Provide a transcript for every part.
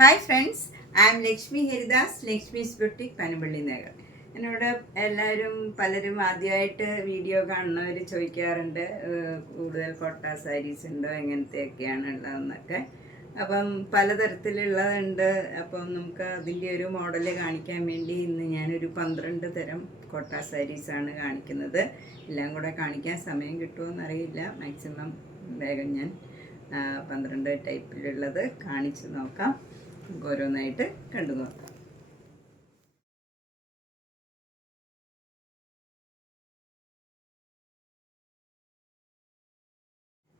Hi friends, I am Lakshmi Haridas, Lakshmi's boutique, Panampilly Nagar. എന്നോട് പലരും ആദ്യമായിട്ട് വീഡിയോ കാണുന്നവർ ചോദിക്കാറുണ്ട്, കൂടുതൽ കൊട്ട സാരീസ് ഉണ്ടോ, എങ്ങനത്തെയൊക്കെയാണ് ഉള്ളതെന്നൊക്കെ. അപ്പം പലതരത്തിലുള്ളതുണ്ട്. അപ്പം നമുക്ക് അതിൻ്റെ ഒരു മോഡൽ കാണിക്കാൻ വേണ്ടി ഇന്ന് ഞാനൊരു 12 തരം കൊട്ട സാരീസാണ് കാണിക്കുന്നത്. എല്ലാം കൂടെ കാണിക്കാൻ സമയം കിട്ടുമോയെന്നറിയില്ല. മാക്സിമം വേഗം ഞാൻ 12 ടൈപ്പിലുള്ളത് കാണിച്ചു നോക്കാം. നമുക്ക് ഓരോന്നായിട്ട് കണ്ടു നോക്കാം.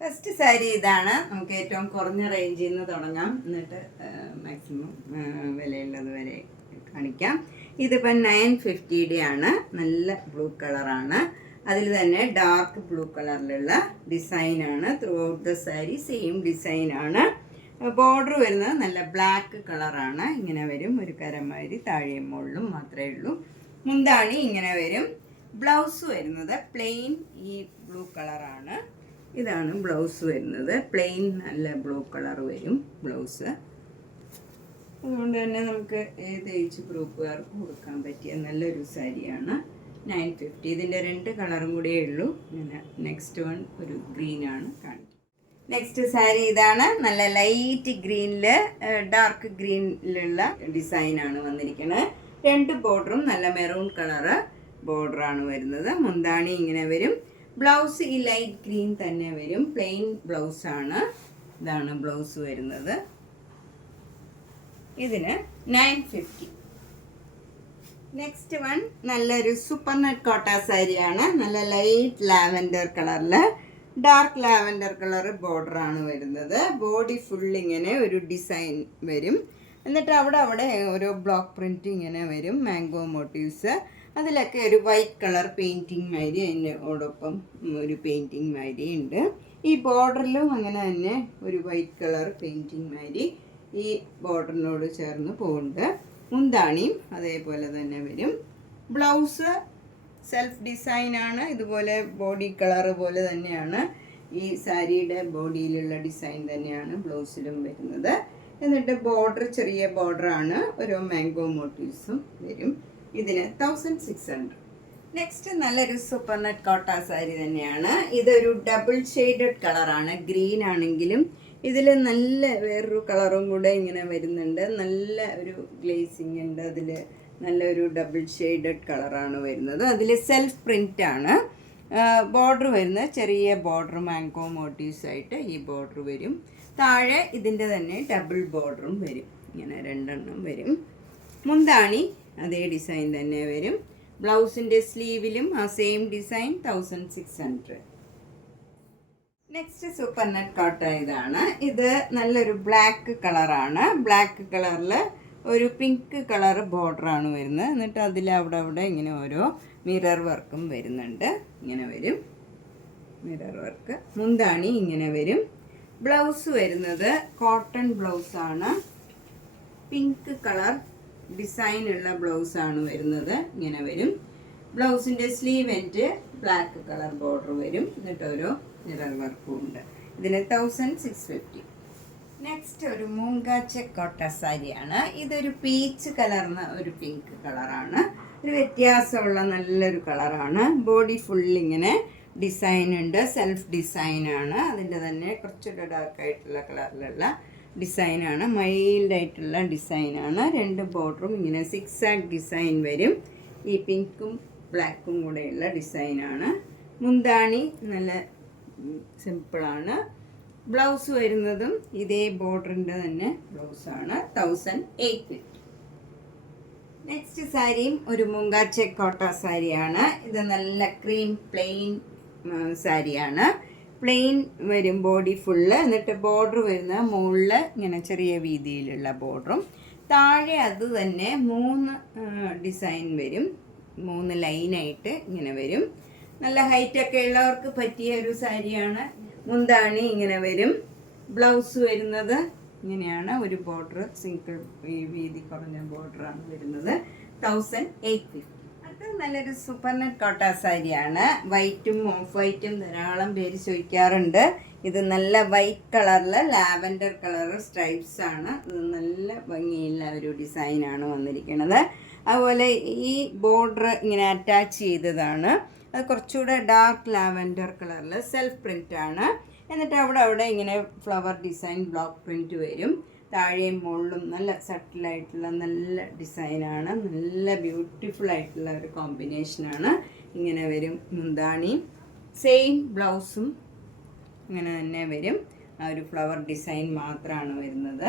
ഫസ്റ്റ് സാരി ഇതാണ്. നമുക്ക് ഏറ്റവും കുറഞ്ഞ റേഞ്ചിൽ നിന്ന് തുടങ്ങാം, എന്നിട്ട് മാക്സിമം വിലയുള്ളത് വരെ കാണിക്കാം. ഇതിപ്പോൾ 950 ആണ്. നല്ല ബ്ലൂ കളറാണ്. അതിൽ തന്നെ ഡാർക്ക് ബ്ലൂ കളറിലുള്ള ഡിസൈനാണ്. Through out the sari same ഡിസൈനാണ്. ബോർഡർ വരുന്നത് നല്ല ബ്ലാക്ക് കളറാണ്. ഇങ്ങനെ വരും, ഒരു കരമാതിരി താഴെയും മുകളിലും മാത്രമേ ഉള്ളൂ. മുന്താണി ഇങ്ങനെ വരും. ബ്ലൗസ് വരുന്നത് പ്ലെയിൻ ഈ ബ്ലൂ കളറാണ്. ഇതാണ് ബ്ലൗസ് വരുന്നത്. പ്ലെയിൻ നല്ല ബ്ലൂ കളർ വരും ബ്ലൗസ്. അതുകൊണ്ട് തന്നെ നമുക്ക് ഏത് ഏജ് ഗ്രൂപ്പുകാർക്ക് കൊടുക്കാൻ പറ്റിയ നല്ലൊരു സാരിയാണ്. 950. ഇതിൻ്റെ 2 കളറും കൂടിയേ ഉള്ളൂ. ഇങ്ങനെ നെക്സ്റ്റ് വൺ ഒരു ഗ്രീനാണ് കാണിക്കുന്നത്. നെക്സ്റ്റ് സാരി ഇതാണ്. നല്ല ലൈറ്റ് ഗ്രീനിൽ ഡാർക്ക് ഗ്രീനിലുള്ള ഡിസൈനാണ് വന്നിരിക്കുന്നത്. 2 ബോർഡറും നല്ല മെറൂൺ കളറ് ബോർഡറാണ് വരുന്നത്. മുന്താണി ഇങ്ങനെ വരും. ബ്ലൗസ് ഈ ലൈറ്റ് ഗ്രീൻ തന്നെ വരും. പ്ലെയിൻ ബ്ലൗസാണ്. ഇതാണ് ബ്ലൗസ് വരുന്നത്. ഇതിന് 950. നെക്സ്റ്റ് വൺ നല്ലൊരു സൂപ്പർ നെറ്റ് കോട്ട സാരിയാണ്. നല്ല ലൈറ്റ് ലാവൻഡർ കളറിൽ ഡാർക്ക് ലാവൻഡർ കളർ ബോർഡറാണ് വരുന്നത്. ബോഡി ഫുൾ ഇങ്ങനെ ഒരു ഡിസൈൻ വരും. എന്നിട്ട് അവിടെ ഓരോ ബ്ലോക്ക് പ്രിൻറ്റ് ഇങ്ങനെ വരും, മാംഗോ മോട്ടീവ്സ്. അതിലൊക്കെ ഒരു വൈറ്റ് കളർ പെയിൻറ്റിങ് മാതിരി, അതിനോടൊപ്പം ഒരു പെയിൻറ്റിങ് മാതിരി ഉണ്ട്. ഈ ബോർഡറിലും അങ്ങനെ തന്നെ ഒരു വൈറ്റ് കളർ പെയിൻറ്റിങ് മാതിരി ഈ ബോർഡറിനോട് ചേർന്ന് പോകുന്നുണ്ട്. മുന്താണിയും അതേപോലെ തന്നെ വരും. ബ്ലൗസ് സെൽഫ് ഡിസൈനാണ്. ഇതുപോലെ ബോഡി കളർ പോലെ തന്നെയാണ് ഈ സാരിയുടെ ബോഡിയിലുള്ള ഡിസൈൻ തന്നെയാണ് ബ്ലൗസിലും വരുന്നത്. എന്നിട്ട് ബോർഡർ ചെറിയ ബോർഡറാണ്. ഓരോ മാംഗോ മോട്ടീവ്സും വരും. ഇതിന് 1600. നെക്സ്റ്റ് നല്ലൊരു സൂപ്പർ നെറ്റ് കോട്ട സാരി തന്നെയാണ്. ഇതൊരു ഡബിൾ ഷെയ്ഡഡ് കളറാണ്. ഗ്രീൻ ആണെങ്കിലും ഇതിൽ നല്ല വേറൊരു കളറും കൂടെ ഇങ്ങനെ വരുന്നുണ്ട്. നല്ല ഒരു ഗ്ലേസിങ് ഉണ്ട്. അതിൽ നല്ലൊരു ഡബിൾ ഷെയ്ഡഡ് കളറാണ് വരുന്നത്. അതിൽ സെൽഫ് പ്രിൻ്റാണ്. ബോർഡർ വരുന്നത് ചെറിയ ബോർഡർ മാംഗോ മോട്ടീവ്സ് ആയിട്ട് ഈ ബോർഡർ വരും. താഴെ ഇതിൻ്റെ തന്നെ ഡബിൾ ബോർഡറും വരും. ഇങ്ങനെ 2 എണ്ണം വരും. മുന്താണി അതേ ഡിസൈൻ തന്നെ വരും. ബ്ലൗസിൻ്റെ സ്ലീവിലും ആ same design 1600. Next super net കോട്ട ഇതാണ്. ഇത് നല്ലൊരു ബ്ലാക്ക് കളറാണ്. ബ്ലാക്ക് കളറിൽ ഒരു പിങ്ക് കളർ ബോർഡറാണ് വരുന്നത്. എന്നിട്ട് അതിൽ അവിടെ ഇങ്ങനെ ഓരോ മിറർ വർക്കും വരുന്നുണ്ട്. ഇങ്ങനെ വരും മിറർ വർക്ക്. മുന്താണി ഇങ്ങനെ വരും. ബ്ലൗസ് വരുന്നത് കോട്ടൺ ബ്ലൗസാണ്. പിങ്ക് കളർ ഡിസൈനുള്ള ബ്ലൗസാണ് വരുന്നത്. ഇങ്ങനെ വരും. ബ്ലൗസിൻ്റെ sleeve end black colour border വരും. എന്നിട്ട് ഓരോ മിറർ വർക്കും ഉണ്ട്. ഇതിന് 1650. നെക്സ്റ്റ് ഒരു മൂങ്കാച്ച കോട്ട സാരിയാണ്. ഇതൊരു പീച്ച് കലർന്ന ഒരു പിങ്ക് കളറാണ്. ഒരു വ്യത്യാസമുള്ള നല്ലൊരു കളറാണ്. ബോഡി ഫുള്ളിങ്ങനെ ഡിസൈൻ ഉണ്ട്. സെൽഫ് ഡിസൈനാണ്. അതിൻ്റെ തന്നെ കുറച്ചുകൂടെ ഡാർക്കായിട്ടുള്ള കളറിലുള്ള ഡിസൈനാണ്. മൈൽഡായിട്ടുള്ള ഡിസൈനാണ്. 2 ബോർഡറും ഇങ്ങനെ സിക്സാഗ് ഡിസൈൻ വരും. ഈ പിങ്കും ബ്ലാക്കും കൂടെയുള്ള ഡിസൈനാണ്. മുന്താണി നല്ല സിമ്പിളാണ്. ബ്ലൗസ് വരുന്നതും ഇതേ ബോർഡറിൻ്റെ തന്നെ ബ്ലൗസാണ്. 1850. നെക്സ്റ്റ് സാരിയും ഒരു മൂങ്കാച്ച കോട്ട സാരിയാണ്. ഇത് നല്ല ക്രീം പ്ലെയിൻ സാരിയാണ്. പ്ലെയിൻ വരും ബോഡി ഫുള്ള്. എന്നിട്ട് ബോർഡർ വരുന്ന മുകളിൽ ഇങ്ങനെ ചെറിയ വീതിയിലുള്ള ബോർഡറും താഴെ അത് തന്നെ 3 ഡിസൈൻ വരും. 3 ലൈനായിട്ട് ഇങ്ങനെ വരും. നല്ല ഹൈറ്റൊക്കെ ഉള്ളവർക്ക് പറ്റിയ ഒരു സാരിയാണ്. മുന്താണി ഇങ്ങനെ വരും. ബ്ലൗസ് വരുന്നത് ഇങ്ങനെയാണ്. ഒരു ബോർഡർ സിംഗിൾ വീതി കുറഞ്ഞ ബോർഡറാണ് വരുന്നത്. 1850. അത് നല്ലൊരു സൂപ്പർ നെറ്റ് കോട്ട സാരിയാണ്. വൈറ്റും ഓഫ് വൈറ്റും ധാരാളം പേര് ചോദിക്കാറുണ്ട്. ഇത് നല്ല വൈറ്റ് കളറിൽ ലാവൻഡർ കളർ സ്ട്രൈപ്സ് ആണ്. ഇത് നല്ല ഭംഗിയുള്ള ഒരു ഡിസൈനാണ് വന്നിരിക്കുന്നത്. അതുപോലെ ഈ ബോർഡർ ഇങ്ങനെ അറ്റാച്ച് ചെയ്തതാണ്. അത് കുറച്ചുകൂടെ ഡാർക്ക് ലാവൻഡർ കളറിൽ സെൽഫ് പ്രിൻ്റ് ആണ്. എന്നിട്ട് അവിടെ ഇങ്ങനെ ഫ്ലവർ ഡിസൈൻ ബ്ലോക്ക് പ്രിൻ്റ് വരും. താഴെയും മുകളിലും നല്ല സട്ടിലായിട്ടുള്ള നല്ല ഡിസൈനാണ്. നല്ല ബ്യൂട്ടിഫുൾ ആയിട്ടുള്ള ഒരു കോമ്പിനേഷനാണ്. ഇങ്ങനെ വരും മുന്താണി. സെയിം ബ്ലൗസും ഇങ്ങനെ തന്നെ വരും. ആ ഒരു ഫ്ലവർ ഡിസൈൻ മാത്രമാണ് വരുന്നത്.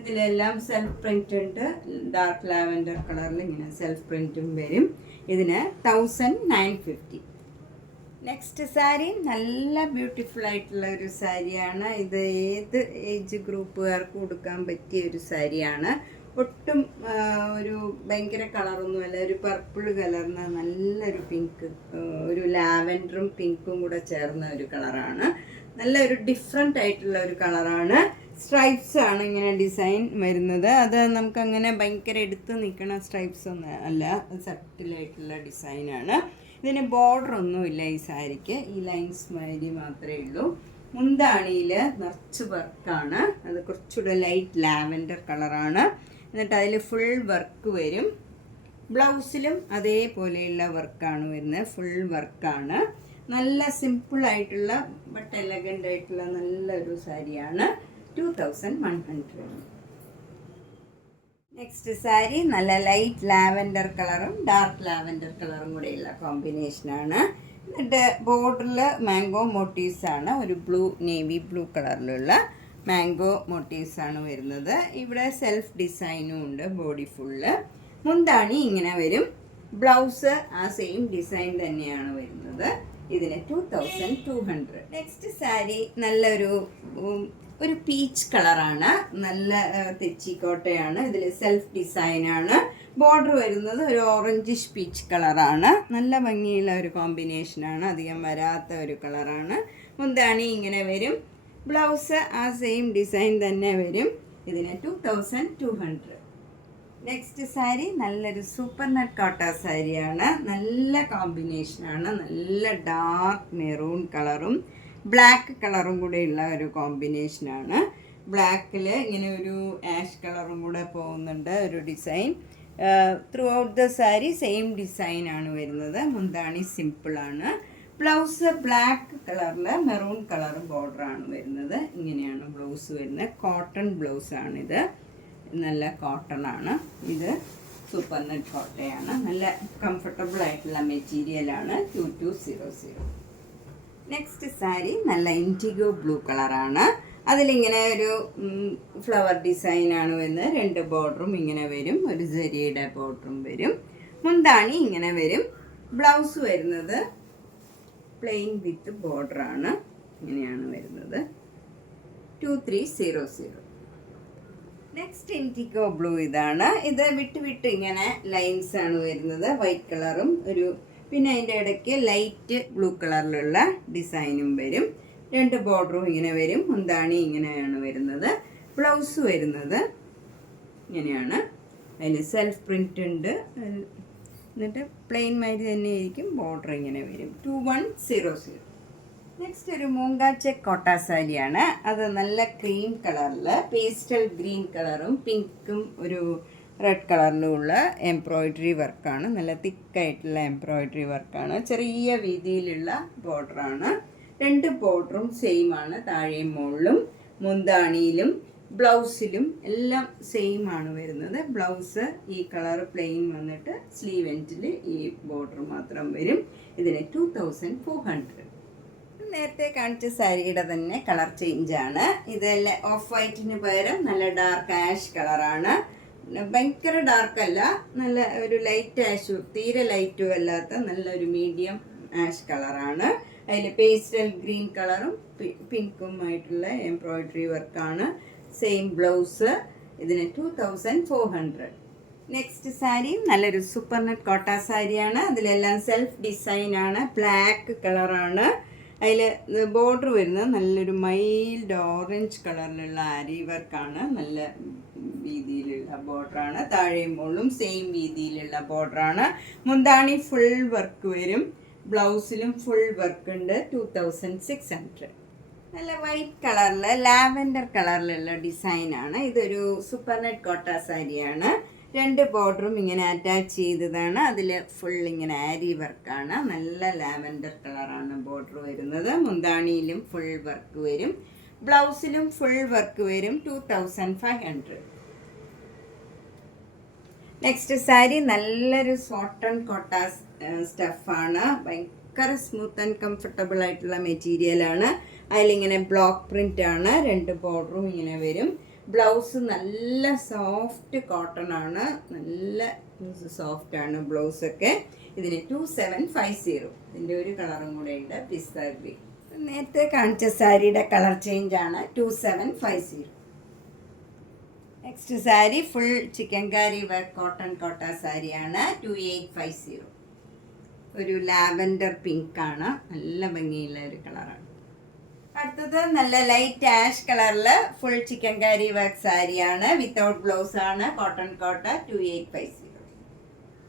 ഇതിലെല്ലാം സെൽഫ് പ്രിൻ്റ് ഉണ്ട്. ഡാർക്ക് ലാവൻഡർ കളറിൽ ഇങ്ങനെ സെൽഫ് പ്രിൻറ്റും വരും. ഇതിന് 1950. നെക്സ്റ്റ് സാരി നല്ല ബ്യൂട്ടിഫുൾ ആയിട്ടുള്ള ഒരു സാരിയാണ്. ഇത് ഏത് ഏജ് ഗ്രൂപ്പുകാർക്ക് കൊടുക്കാൻ പറ്റിയ ഒരു സാരിയാണ്. ഒട്ടും ഒരു ഭയങ്കര കളറൊന്നുമല്ല. ഒരു പർപ്പിൾ കളറിന് നല്ലൊരു പിങ്ക്, ഒരു ലാവൻഡറും പിങ്കും കൂടെ ചേർന്ന ഒരു കളറാണ്. നല്ലൊരു ഡിഫറെൻ്റ് ആയിട്ടുള്ള ഒരു കളറാണ്. സ്ട്രൈപ്സ് ആണ് ഇങ്ങനെ ഡിസൈൻ വരുന്നത്. അത് നമുക്കങ്ങനെ ഭയങ്കര എടുത്ത് നിൽക്കണ സ്ട്രൈപ്സ് ഒന്നും അല്ല, സട്ടിലായിട്ടുള്ള ഡിസൈനാണ്. ഇതിന് ബോർഡർ ഒന്നുമില്ല ഈ സാരിക്ക്. ഈ ലൈൻസ് മാതിരി മാത്രമേ ഉള്ളൂ. മുന്താണിയിൽ നിറച്ച് വർക്കാണ്. അത് കുറച്ചുകൂടെ ലൈറ്റ് ലാവൻഡർ കളറാണ്. എന്നിട്ട് അതിൽ ഫുൾ വർക്ക് വരും. ബ്ലൗസിലും അതേപോലെയുള്ള വർക്കാണ് വരുന്നത്. ഫുൾ വർക്കാണ്. നല്ല സിമ്പിളായിട്ടുള്ള ബട്ട് എലഗൻ്റ് ആയിട്ടുള്ള നല്ലൊരു സാരിയാണ്. 2100. നെക്സ്റ്റ് സാരി നല്ല ലൈറ്റ് ലാവൻഡർ കളറും ഡാർക്ക് ലാവൻഡർ കളറും കൂടെയുള്ള കോമ്പിനേഷനാണ്. എന്നിട്ട് ബോർഡറിൽ മാംഗോ മോട്ടീവ്സ് ആണ്. ഒരു ബ്ലൂ, നേവി ബ്ലൂ കളറിലുള്ള മാംഗോ മോട്ടീവ്സ് ആണ് വരുന്നത്. ഇവിടെ സെൽഫ് ഡിസൈനും ഉണ്ട് ബോഡി ഫുള്ള്. മുന്താണി ഇങ്ങനെ വരും. ബ്ലൗസ് ആ സെയിം ഡിസൈൻ തന്നെയാണ് വരുന്നത്. ഇതിന് 2200. നെക്സ്റ്റ് സാരി നല്ലൊരു പീച്ച് കളറാണ്. നല്ല തെച്ചിക്കോട്ടയാണ്. ഇതിൽ സെൽഫ് ഡിസൈനാണ്. ബോർഡർ വരുന്നത് ഒരു ഓറഞ്ചിഷ് പീച്ച് കളറാണ്. നല്ല ഭംഗിയുള്ള ഒരു കോമ്പിനേഷനാണ്. അധികം വരാത്ത ഒരു കളറാണ്. മുന്താണി ഇങ്ങനെ വരും. ബ്ലൗസ് ആ സെയിം ഡിസൈൻ തന്നെ വരും. ഇതിന് 2200. നെക്സ്റ്റ് സാരി നല്ലൊരു സൂപ്പർ നെറ്റ് കോട്ട സാരിയാണ്. നല്ല കോമ്പിനേഷനാണ്. നല്ല ഡാർക്ക് മെറൂൺ കളറും ബ്ലാക്ക് കളറും കൂടെയുള്ള ഒരു കോമ്പിനേഷനാണ്. ബ്ലാക്കിൽ ഇങ്ങനെ ഒരു ആഷ് കളറും കൂടെ പോകുന്നുണ്ട് ഒരു design. Through out the sari same ഡിസൈനാണ് വരുന്നത്. മുന്താണി സിമ്പിളാണ്. ബ്ലൗസ് ബ്ലാക്ക് കളറിൽ മെറൂൺ കളർ ബോർഡറാണ് വരുന്നത്. ഇങ്ങനെയാണ് ബ്ലൗസ് വരുന്നത്. കോട്ടൺ ബ്ലൗസാണിത്. നല്ല കോട്ടൺ ആണ്. ഇത് സൂപ്പർ നെറ്റ് കോട്ടയാണ്. നല്ല കംഫർട്ടബിൾ ആയിട്ടുള്ള മെറ്റീരിയലാണ്. 2200. നെക്സ്റ്റ് സാരി നല്ല ഇൻഡിഗോ ബ്ലൂ കളറാണ്. അതിലിങ്ങനെ ഒരു ഫ്ലവർ ഡിസൈനാണ് വരുന്നത്. 2 ബോർഡറും ഇങ്ങനെ വരും. ഒരു ജരിയുടെ ബോർഡറും വരും. മുന്താണി ഇങ്ങനെ വരും. ബ്ലൗസ് വരുന്നത് പ്ലെയിൻ വിത്ത് ബോർഡറാണ്. ഇങ്ങനെയാണ് വരുന്നത്. 2300. നെക്സ്റ്റ് ഇൻഡിഗോ ബ്ലൂ ഇതാണ്. ഇത് വിട്ട് ഇങ്ങനെ ലൈൻസ് ആണ് വരുന്നത്. വൈറ്റ് കളറും പിന്നെ അതിൻ്റെ ഇടയ്ക്ക് ലൈറ്റ് ബ്ലൂ കളറിലുള്ള ഡിസൈനും വരും. 2 ബോർഡറും ഇങ്ങനെ വരും. മുന്താണി ഇങ്ങനെയാണ് വരുന്നത്. ബ്ലൗസ് വരുന്നത് ഇങ്ങനെയാണ്. അതിൽ സെൽഫ് പ്രിൻ്റ് ഉണ്ട്. എന്നിട്ട് പ്ലെയിൻ മാതിരി തന്നെ ആയിരിക്കും. ബോർഡർ ഇങ്ങനെ വരും. 2100. നെക്സ്റ്റ് ഒരു മൂങ്ക ചെക്ക് കോട്ട സാരിയാണ്. അത് നല്ല ക്രീം കളറിൽ പേസ്റ്റൽ ഗ്രീൻ കളറും പിങ്കും ഒരു റെഡ് കളറിലുമുള്ള എംബ്രോയിഡറി വർക്കാണ്. നല്ല തിക്കായിട്ടുള്ള എംബ്രോയിഡറി വർക്കാണ്. ചെറിയ വീതിയിലുള്ള ബോർഡറാണ്. 2 ബോർഡറും സെയിം ആണ്. താഴെയും മുകളിലും മുന്താണിയിലും ബ്ലൗസിലും എല്ലാം സെയിം ആണ് വരുന്നത്. ബ്ലൗസ് ഈ കളർ പ്ലെയിൻ വന്നിട്ട് സ്ലീവ് എൻഡിൽ ഈ ബോർഡർ മാത്രം വരും. ഇതിന് 2400. നേരത്തെ കാണിച്ച സാരിയുടെ തന്നെ കളർ ചേഞ്ചാണ്. ഇതെല്ലാം ഓഫ് വൈറ്റിന് പകരം നല്ല ഡാർക്ക് ആഷ് കളറാണ്. ഭയങ്കര ഡാർക്കല്ല, നല്ല ഒരു ലൈറ്റ് ആഷ്, തീരെ ലൈറ്റും അല്ലാത്ത നല്ലൊരു മീഡിയം ആഷ് കളറാണ്. അതിൽ പേസ്റ്റൽ ഗ്രീൻ കളറും പിങ്കുമായിട്ടുള്ള എംബ്രോയിഡറി വർക്കാണ്. Same blouse. ഇതിന് 2400. നെക്സ്റ്റ് സാരി നല്ലൊരു സൂപ്പർ നെറ്റ് കോട്ട സാരിയാണ്. അതിലെല്ലാം സെൽഫ് ഡിസൈനാണ്. ബ്ലാക്ക് കളറാണ്. അതിൽ ബോർഡർ വരുന്നത് നല്ലൊരു മൈൽഡ് ഓറഞ്ച് കളറിലുള്ള ആരി വർക്കാണ്. നല്ല വീതിയിലുള്ള ബോർഡറാണ്. താഴെയും മുകളിലും സെയിം വീതിയിലുള്ള ബോർഡറാണ്. മുന്താണി ഫുൾ വർക്ക് വരും. ബ്ലൗസിലും ഫുൾ വർക്ക് ഉണ്ട്. 2600. നല്ല വൈറ്റ് കളറിൽ ലാവൻഡർ കളറിലുള്ള ഡിസൈനാണ്. ഇതൊരു സൂപ്പർ നെറ്റ് കോട്ട സാരിയാണ്. 2 ബോർഡറും ഇങ്ങനെ അറ്റാച്ച് ചെയ്തതാണ്. അതിൽ ഫുൾ ഇങ്ങനെ ആരി വർക്കാണ്. നല്ല ലാവൻഡർ കളറാണ് ബോർഡർ വരുന്നത്. മുന്താണിയിലും ഫുൾ വർക്ക് വരും. ബ്ലൗസിലും ഫുൾ വർക്ക് വരും. 2500. നെക്സ്റ്റ് സാരി നല്ലൊരു കോട്ടൺ കോട്ട സ്റ്റഫാണ്. ഭയങ്കര സ്മൂത്ത് ആൻഡ് കംഫർട്ടബിൾ ആയിട്ടുള്ള മെറ്റീരിയലാണ്. അതിലിങ്ങനെ ബ്ലോക്ക് പ്രിൻ്റ് ആണ്. 2 ബോർഡറും ഇങ്ങനെ വരും. ബ്ലൗസ് നല്ല സോഫ്റ്റ് കോട്ടൺ ആണ്. നല്ല സോഫ്റ്റാണ് ബ്ലൗസൊക്കെ. ഇതിന് 2750. ഇതിൻ്റെ ഒരു കളറും കൂടെ ഉണ്ട്, പിസ്ത ഗ്രീൻ. നേരത്തെ കാണിച്ച സാരിയുടെ കളർ ചേഞ്ച് ആണ്. 2750. Next sari full chikankari work cotton കോട്ട സാരിയാണ്. 2850. ഒരു ലാവൻഡർ പിങ്ക് ആണ്. നല്ല ഭംഗിയുള്ള ഒരു കളറാണ്. അടുത്തത് നല്ല ലൈറ്റ് ആഷ് കളറിൽ ഫുൾ ചിക്കൻകാരി വർക്ക് സാരിയാണ്. വിത്തൗട്ട് ബ്ലൗസ് ആണ്. കോട്ടൺ കോട്ട 2850.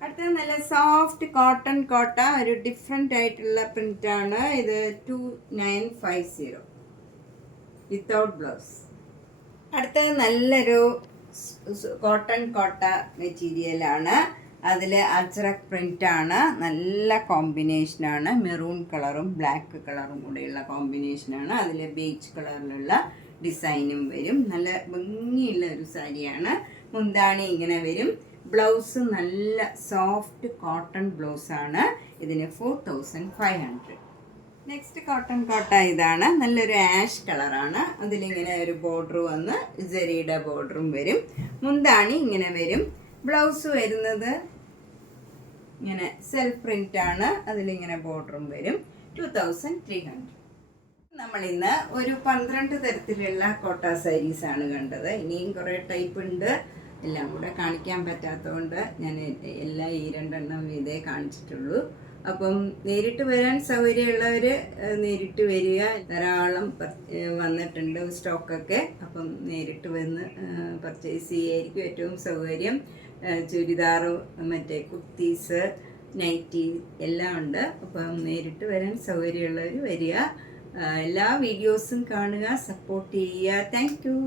അടുത്തത് നല്ല സോഫ്റ്റ് കോട്ടൺ കോട്ട, ഒരു ഡിഫറെൻ്റ് ആയിട്ടുള്ള പ്രിൻ്റാണ്. ഇത് 2950 വിത്തൗട്ട് ബ്ലൗസ്. അടുത്തത് നല്ലൊരു കോട്ടൺ കോട്ട മെറ്റീരിയലാണ്. അതിൽ അജ്രക് പ്രിൻ്റാണ്. നല്ല കോമ്പിനേഷനാണ്. മെറൂൺ കളറും ബ്ലാക്ക് കളറും കൂടെയുള്ള കോമ്പിനേഷനാണ്. അതിൽ ബേജ് കളറിലുള്ള ഡിസൈനും വരും. നല്ല ഭംഗിയുള്ള ഒരു സാരിയാണ്. മുന്താണി ഇങ്ങനെ വരും. ബ്ലൗസ് നല്ല സോഫ്റ്റ് കോട്ടൺ ബ്ലൗസാണ്. ഇതിന് 4500. നെക്സ്റ്റ് കോട്ടൺ കോട്ട ഇതാണ്. നല്ലൊരു ആഷ് കളറാണ്. അതിലിങ്ങനെ ഒരു ബോർഡർ വന്ന് ജെറിയുടെ ബോർഡറും വരും. മുന്താണി ഇങ്ങനെ വരും. ബ്ലൗസ് വരുന്നത് ഇങ്ങനെ സെൽഫ് പ്രിൻ്റാണ്. അതിലിങ്ങനെ ബോർഡറും വരും. 2300. നമ്മളിന്ന് ഒരു 12 തരത്തിലുള്ള കോട്ട സാരീസാണ് കണ്ടത്. ഇനിയും കുറേ ടൈപ്പ് ഉണ്ട്. എല്ലാം കൂടെ കാണിക്കാൻ പറ്റാത്തതുകൊണ്ട് ഞാൻ എല്ലാ ഈ 2 എണ്ണം ഇതേ കാണിച്ചിട്ടുള്ളൂ. അപ്പം നേരിട്ട് വരാൻ സൗകര്യമുള്ളവർ നേരിട്ട് വരിക. ധാരാളം വന്നിട്ടുണ്ട് സ്റ്റോക്കൊക്കെ. അപ്പം നേരിട്ട് വന്ന് പർച്ചേസ് ചെയ്യായിരിക്കും ഏറ്റവും സൗകര്യം. ചുരിദാറ്, മറ്റേ കുർത്തീസ്, നൈറ്റി എല്ലാം ഉണ്ട്. അപ്പം നേരിട്ട് വരാൻ സൗകര്യമുള്ളവർ വരിക. എല്ലാ വീഡിയോസും കാണുക, സപ്പോർട്ട് ചെയ്യുക. Thank you.